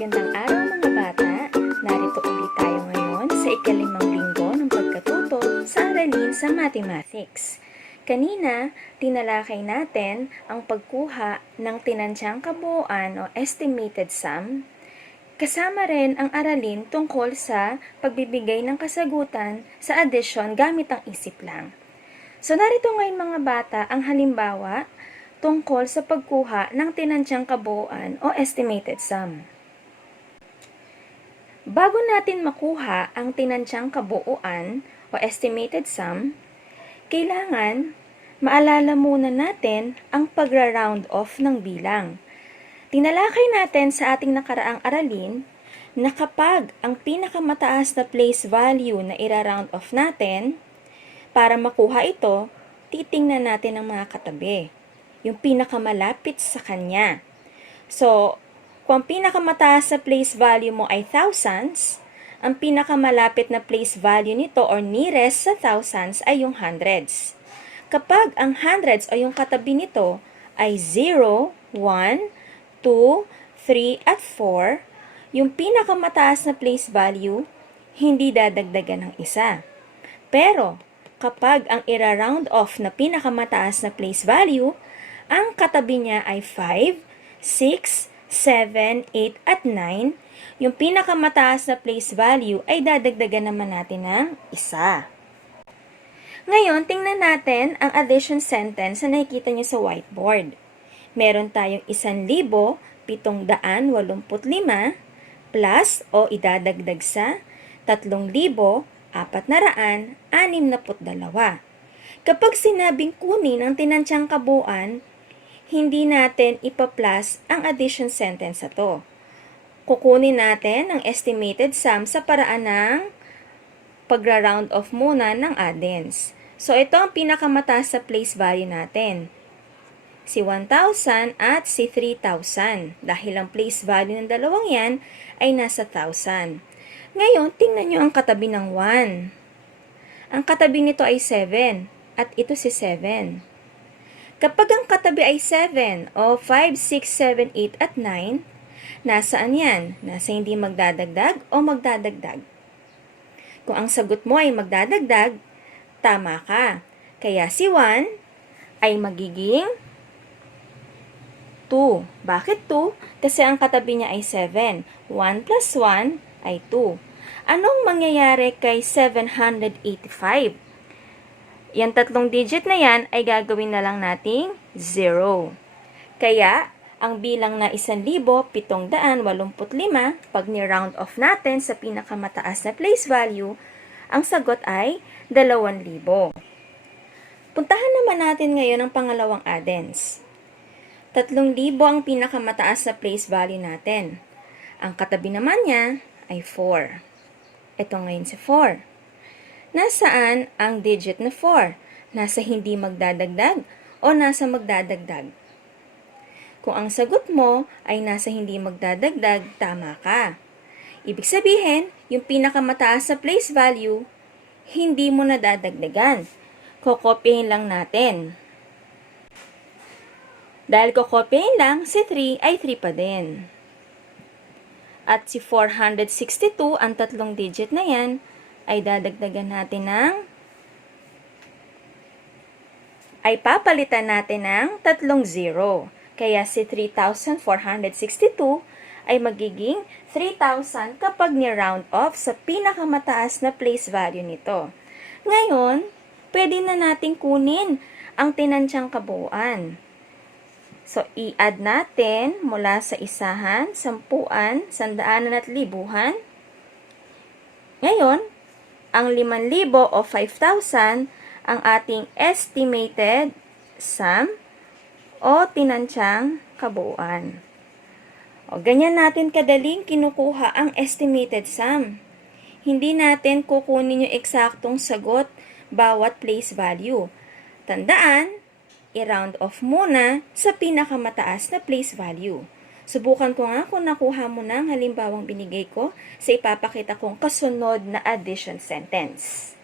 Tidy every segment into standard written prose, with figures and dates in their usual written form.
Magandang araw mga bata! Narito ulit tayo ngayon sa ika-5 linggo ng pagkatuto sa aralin sa mathematics. Kanina, tinalakay natin ang pagkuha ng tinansyang kabuuan o estimated sum. Kasama rin ang aralin tungkol sa pagbibigay ng kasagutan sa addition gamit ang isip lang. So narito ngayon mga bata ang halimbawa tungkol sa pagkuha ng tinansyang kabuuan o estimated sum. Bago natin makuha ang tinansyang kabuuan o estimated sum, kailangan maalala muna natin ang pagra-round off ng bilang. Tinalakay natin sa ating nakaraang aralin na kapag ang pinakamataas na place value na ira-round off natin, para makuha ito, titingnan natin ang mga katabi, yung pinakamalapit sa kanya. So, kung ang pinakamataas na place value mo ay thousands, ang pinakamalapit na place value nito or nearest sa thousands ay yung hundreds. Kapag ang hundreds o yung katabi nito ay 0, 1, 2, 3, at 4, yung pinakamataas na place value, hindi dadagdagan ng isa. Pero, kapag ang ira-round off na pinakamataas na place value, ang katabi niya ay 5, 6, 7, 8, at 9, yung pinakamataas na place value ay dadagdagan naman natin ng isa. Ngayon, tingnan natin ang addition sentence na nakikita niyo sa whiteboard. Meron tayong 1,785 plus o idadagdag sa 3,462. Kapag sinabing kunin ang tinansyang kabuuan, hindi natin ipa-plus ang addition sentence na to. Kukunin natin ang estimated sum sa paraan ng pagra-round off muna ng addends. So, ito ang pinakamataas sa place value natin. Si 1,000 at si 3,000. Dahil ang place value ng dalawang yan ay nasa 1,000. Ngayon, tingnan nyo ang katabi ng 1. Ang katabi nito ay 7 at ito si 7. Kapag ang katabi ay 7 o 5, 6, 7, 8, at 9, nasaan yan? Nasa hindi magdadagdag o magdadagdag? Kung ang sagot mo ay magdadagdag, tama ka. Kaya si 1 ay magiging 2. Bakit 2? Kasi ang katabi niya ay 7. 1 plus 1 ay 2. Anong mangyayari kay 785? Yan tatlong digit na yan ay gagawin na lang nating 0. Kaya, ang bilang na 1,785, pag ni-round off natin sa pinakamataas na place value, ang sagot ay 2,000. Puntahan naman natin ngayon ang pangalawang addends. 3,000 ang pinakamataas na place value natin. Ang katabi naman niya ay 4. Ito ngayon si 4. Nasaan ang digit na 4? Nasa hindi magdadagdag o nasa magdadagdag? Kung ang sagot mo ay nasa hindi magdadagdag, tama ka. Ibig sabihin, yung pinakamataas sa place value, hindi mo na dadagdagan. Kokopyahin lang natin. Dahil kokopyahin lang, si 3 ay 3 pa din. At si 462, ang tatlong digit na yan, ay dadagdagan natin ay papalitan natin ng 3 0. Kaya si 3,462 ay magiging 3,000 kapag ni-round off sa pinakamataas na place value nito. Ngayon, pwede na natin kunin ang tinansyang kabuuan. So, i-add natin mula sa isahan, sampuan, sandaanan at libuhan. Ngayon, ang 5,000 o 5,000 ang ating estimated sum o tinansyang kabuuan. O, ganyan natin kadaling kinukuha ang estimated sum. Hindi natin kukunin yung eksaktong sagot bawat place value. Tandaan, i-round off muna sa pinakamataas na place value. Subukan ko nga kung nakuha mo na ang halimbawang binigay ko sa ipapakita kong kasunod na addition sentence.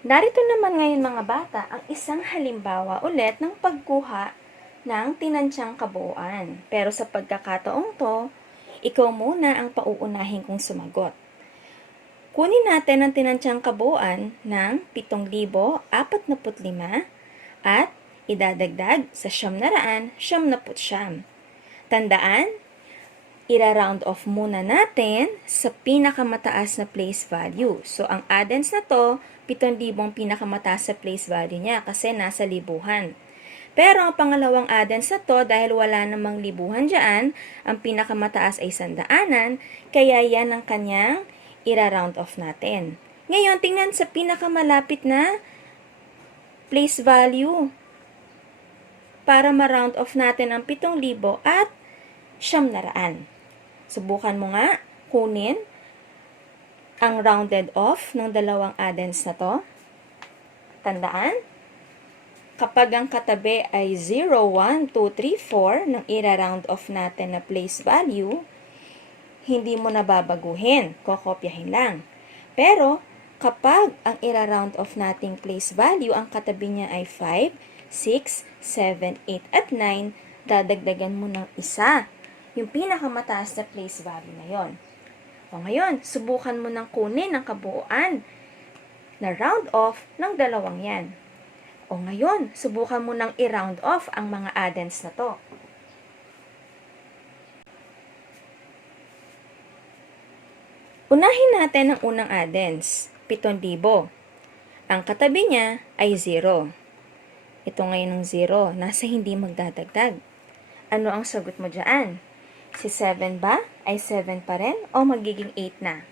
Narito naman ngayon mga bata ang isang halimbawa ulit ng pagkuha ng tinansyang kabuuan. Pero sa pagkakataong to, ikaw muna ang pauunahin kong sumagot. Kunin natin ang tinansyang kabuuan ng 7,045 at idadagdag sa 999. Tandaan, ira-round off muna natin sa pinakamataas na place value. So, ang addends na to, 7,000 pinakamataas sa place value niya kasi nasa libuhan. Pero ang pangalawang addends na to, dahil wala namang libuhan dyan, ang pinakamataas ay 100, kaya yan ang kanyang ira-round off natin. Ngayon, tingnan sa pinakamalapit na place value para ma-round off natin ang 7,000 at 900. Subukan mo nga kunin ang rounded off ng dalawang addends na to. Tandaan, kapag ang katabi ay 0, 1, 2, 3, 4 ng ira-round off natin na place value, hindi mo na babaguhin, kokopyahin lang. Pero, kapag ang ira-round off nating place value, ang katabi niya ay 5, 6, 7, 8, at 9, dadagdagan mo ng isa, yung pinakamataas na place value na yon. O ngayon, subukan mo ng kunin ang kabuuan na round off ng dalawang yan. O ngayon, subukan mo ng i-round off ang mga addends na to. Unahin natin ang unang addends, 7,000. Ang katabi niya ay 0. Ito ngayon ng 0, nasa hindi magdadagdag. Ano ang sagot mo dyan? Si 7 ba ay 7 pa rin o magiging 8 na?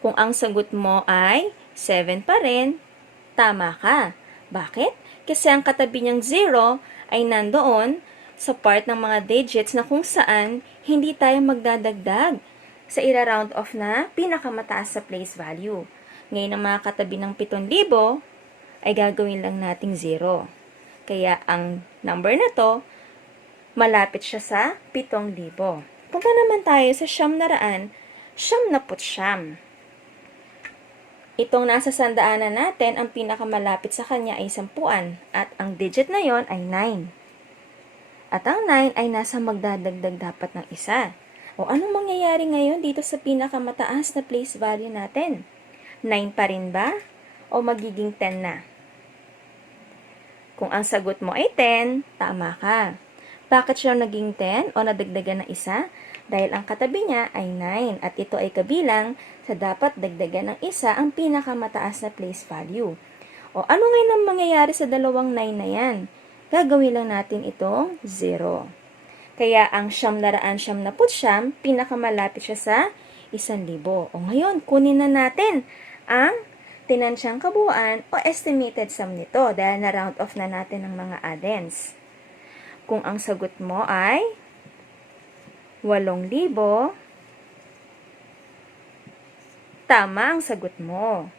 Kung ang sagot mo ay 7 pa rin, tama ka. Bakit? Kasi ang katabi niyang 0 ay nandoon sa part ng mga digits na kung saan hindi tayo magdadagdag sa ira-round off na pinakamataas sa place value. Ngayon ang mga katabi ng 7,000 ay gagawin lang nating 0. Kaya ang number na to, malapit siya sa 7,000. Punta naman tayo sa 999. Itong nasa sandaanan natin, ang pinakamalapit sa kanya ay 10 at ang digit na yon ay 9. At ang 9 ay nasa magdadagdag dapat ng isa. O anong mangyayari ngayon dito sa pinakamataas na place value natin? 9 pa rin ba? O magiging 10 na? Kung ang sagot mo ay 10, tama ka. Bakit siya naging 10 o nadagdagan ng isa? Dahil ang katabi niya ay 9 at ito ay kabilang sa dapat dagdagan ng isa ang pinakamataas na place value. O ano ngayon ang mangyayari sa dalawang 9 na yan? Gagawin lang natin itong 0. Kaya ang 999, pinakamalapit siya sa 1,000. O ngayon, kunin na natin ang tinansyang kabuuan o estimated sum nito dahil na-round off na natin ang mga addends. Kung ang sagot mo ay 8,000, tama ang sagot mo.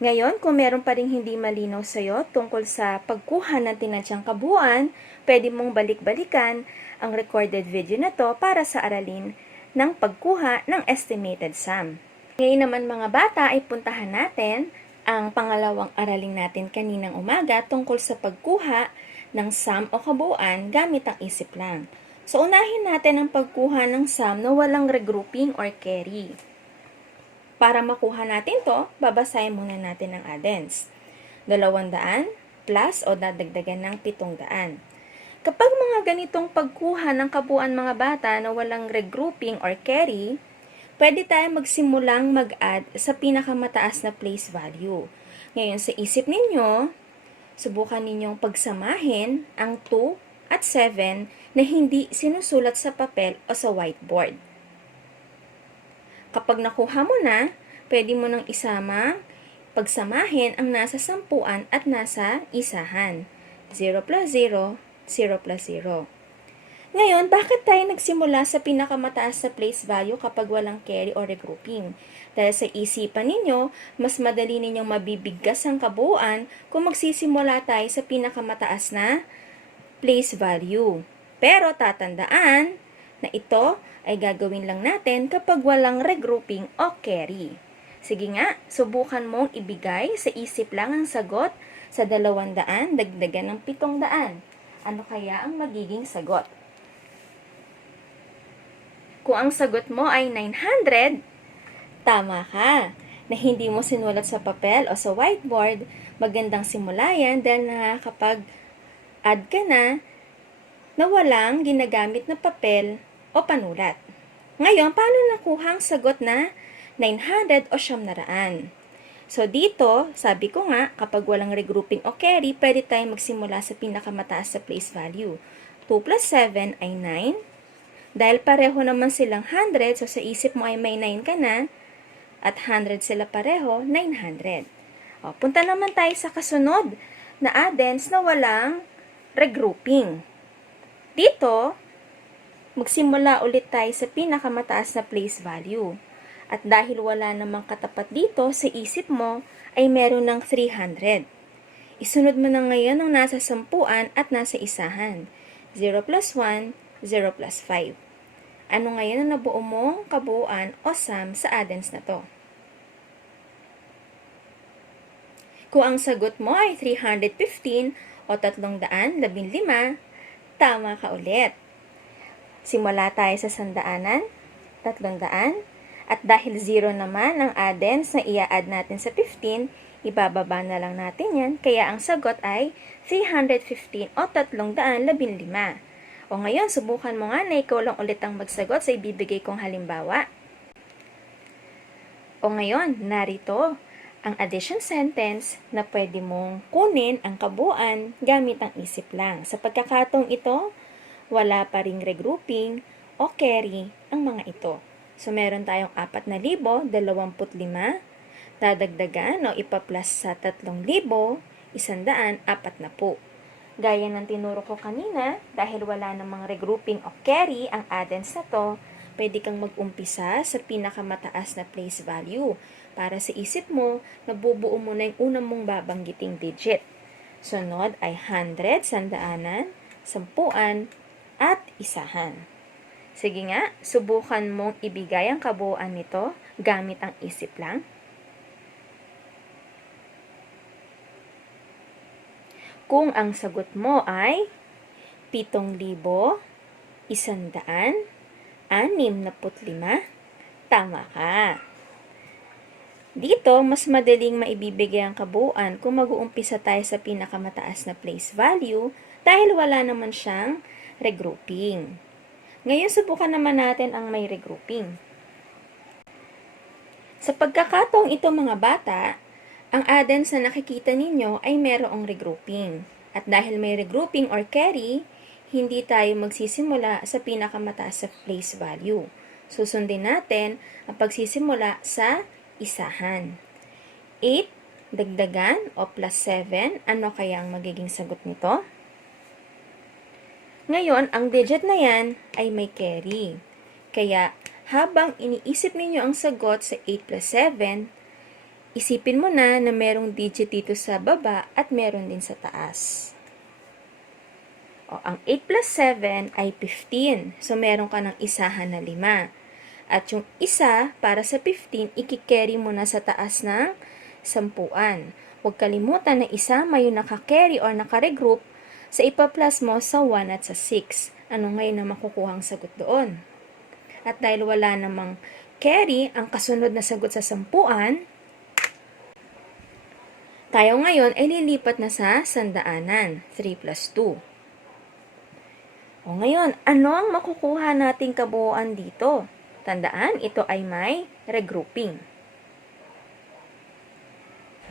Ngayon, kung meron pa rin hindi malinaw sa'yo tungkol sa pagkuha ng tinansyang kabuuan, pwede mong balik-balikan ang recorded video na to para sa aralin ng pagkuha ng estimated sum. Ngayon naman mga bata ay puntahan natin ang pangalawang aralin natin kaninang umaga tungkol sa pagkuha ng sum o kabuuan gamit ang isip lang. So, unahin natin ang pagkuha ng sum na walang regrouping or carry. Para makuha natin to, babasahin muna natin ang addends. 200 plus o dadagdagan ng 700. Kapag mga ganitong pagkuha ng kabuuan mga bata na walang regrouping or carry, pwede tayo magsimulang mag-add sa pinakamataas na place value. Ngayon sa isip ninyo, subukan ninyong pagsamahin ang 2 at 7 na hindi sinusulat sa papel o sa whiteboard. Kapag nakuha mo na, pwede mo nang pagsamahin ang nasa 10 at nasa isahan. 0 plus 0, 0 plus 0. Ngayon, bakit tayo nagsimula sa pinakamataas sa place value kapag walang carry or regrouping? Dahil sa isipan ninyo, mas madali ninyong mabibigkas ang kabuuan kung magsisimula tayo sa pinakamataas na place value. Pero tatandaan na ito ay gagawin lang natin kapag walang regrouping o carry. Sige nga, subukan mong ibigay sa isip lang ang sagot Sa 200, dagdagan ng 700. Ano kaya ang magiging sagot? Kung ang sagot mo ay 900, tama ka. Na hindi mo sinulat sa papel o sa whiteboard, magandang simula yan dahil nakakapag-add ka na walang ginagamit na papel o panulat. Ngayon, paano nakuha ang sagot na 900 o 900? So, dito, sabi ko nga, kapag walang regrouping o carry, pwede tayong magsimula sa pinakamataas sa place value. 2 plus 7 ay 9. Dahil pareho naman silang 100, so sa isip mo ay may 9 ka na, at 100 sila pareho, 900. O, punta naman tayo sa kasunod na addends na walang regrouping. Dito, magsimula ulit tayo sa pinakamataas na place value. At dahil wala namang katapat dito, sa isip mo ay meron ng 300. Isunod mo na ngayon ang nasa 10 at nasa isahan. 0 plus 1, 0 plus 5. Ano ngayon ang nabuo mong kabuuan o sum sa addends na to? Kung ang sagot mo ay 315 o 315, tama ka ulit. Simula tayo sa 100, 300, at dahil 0 naman ang addends na i-add natin sa 15, ibababa na lang natin yan, kaya ang sagot ay 315 o 315. O ngayon, subukan mo nga na ikaw lang ulit ang magsagot sa ibibigay kong halimbawa. O ngayon, narito ang addition sentence na pwede mong kunin ang kabuuan gamit ang isip lang. Sa pagkakataong ito, wala pa ring regrouping o carry ang mga ito. So, meron tayong 4,025, dadagdagan o ipa-plus sa 3,000, 140. Gaya ng tinuro ko kanina, dahil wala namang regrouping o carry ang addends na to, pwede kang mag-umpisa sa pinakamataas na place value. Para sa isip mo, nabubuo mo na yung unang mong babanggiting digit. Sunod ay 100, sandaanan, 10, at isahan. Sige nga, subukan mong ibigay ang kabuuan nito gamit ang isip lang. Kung ang sagot mo ay 7,165, tama ka. Dito, mas madaling maibibigay ang kabuuan kung mag-uumpisa tayo sa pinakamataas na place value dahil wala naman siyang regrouping. Ngayon, subukan naman natin ang may regrouping. Sa pagkakataong ito mga bata, ang addends na nakikita ninyo ay merong regrouping. At dahil may regrouping or carry, hindi tayo magsisimula sa pinakamataas sa place value. Susundin natin ang pagsisimula sa isahan. 8, dagdagan o plus 7, ano kaya ang magiging sagot nito? Ngayon, ang digit na yan ay may carry. Kaya, habang iniisip ninyo ang sagot sa 8 plus 7, isipin mo na merong digit dito sa baba at meron din sa taas. O, ang 8 plus 7 ay 15. So, meron ka ng isahan na 5. At yung isa, para sa 15, ikikerry mo na sa taas ng 10. Huwag kalimutan na isama yung naka-carry or naka-regroup sa ipa-plus mo sa 1 at sa 6. Ano ngayon na makukuha ang sagot doon? At dahil wala namang carry, ang kasunod na sagot sa 10, tayo ngayon ay lilipat na sa sandaanan, 3 plus 2. O ngayon, ano ang makukuha nating kabuuan dito? Tandaan, ito ay may regrouping.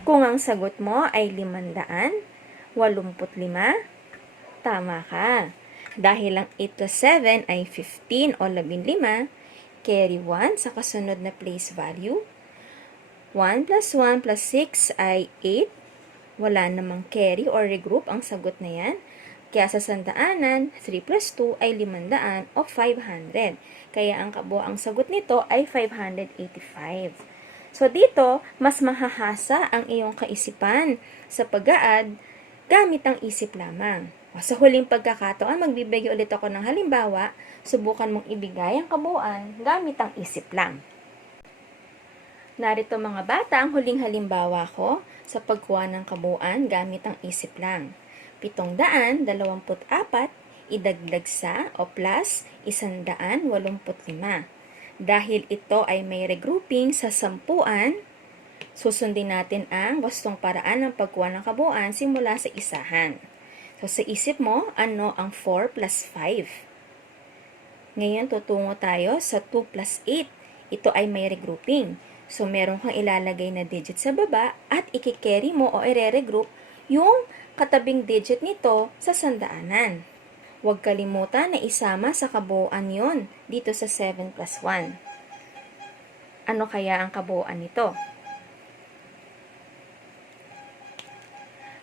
Kung ang sagot mo ay 585, tama ka. Dahil ang 8 plus 7 ay 15 o 15, carry 1 sa kasunod na place value. 1 plus 1 plus 6 ay 8. Wala namang carry or regroup ang sagot na yan. Kaya sa sandaanan, 3 plus 2 ay 500 o 500. Kaya ang kabuuang sagot nito ay 585. So dito, mas mahahasa ang iyong kaisipan sa pag-a-add gamit ang isip lamang. O, sa huling pagkakataon, magbibigay ulit ako ng halimbawa, subukan mong ibigay ang kabuuan gamit ang isip lang. Narito mga bata ang huling halimbawa ko sa pagkuha ng kabuuan gamit ang isip lang. 724 idagdag sa o plus 185. Dahil ito ay may regrouping sa sampuan, susundin natin ang wastong paraan ng pagkuha ng kabuuan simula sa isahan. So sa isip mo, ano ang 4 plus 5? Ngayon tutungo tayo sa 2 plus 8. Ito ay may regrouping. So meron kang ilalagay na digit sa baba at ikikerry mo o ire-regroup yung katabing digit nito sa sandaanan. Huwag kalimutan na isama sa kabuuan yon dito sa 7 plus 1. Ano kaya ang kabuuan nito?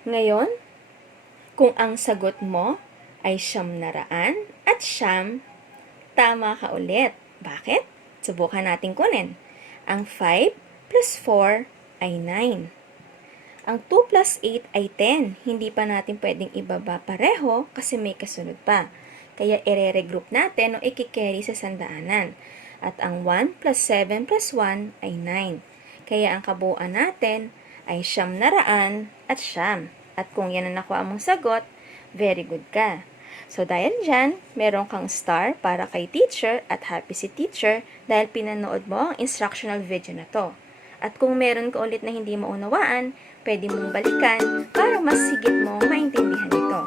Ngayon, kung ang sagot mo ay 900 at 9, tama ka ulit. Bakit? Subukan natin kunin. Ang 5 plus 4 ay 9. Ang 2 plus 8 ay 10. Hindi pa natin pwedeng ibaba pareho kasi may kasunod pa. Kaya ire-regroup natin o ikikerry sa sandaanan. At ang 1 plus 7 plus 1 ay 9. Kaya ang kabuuan natin ay 900 at 9. At kung yan ang nakuha mong sagot, very good ka. So dahil dyan, meron kang star para kay teacher at happy si teacher dahil pinanood mo ang instructional video na to. At kung meron ka ulit na hindi mo unawaan, pwede mong balikan para mas higit mong maintindihan ito.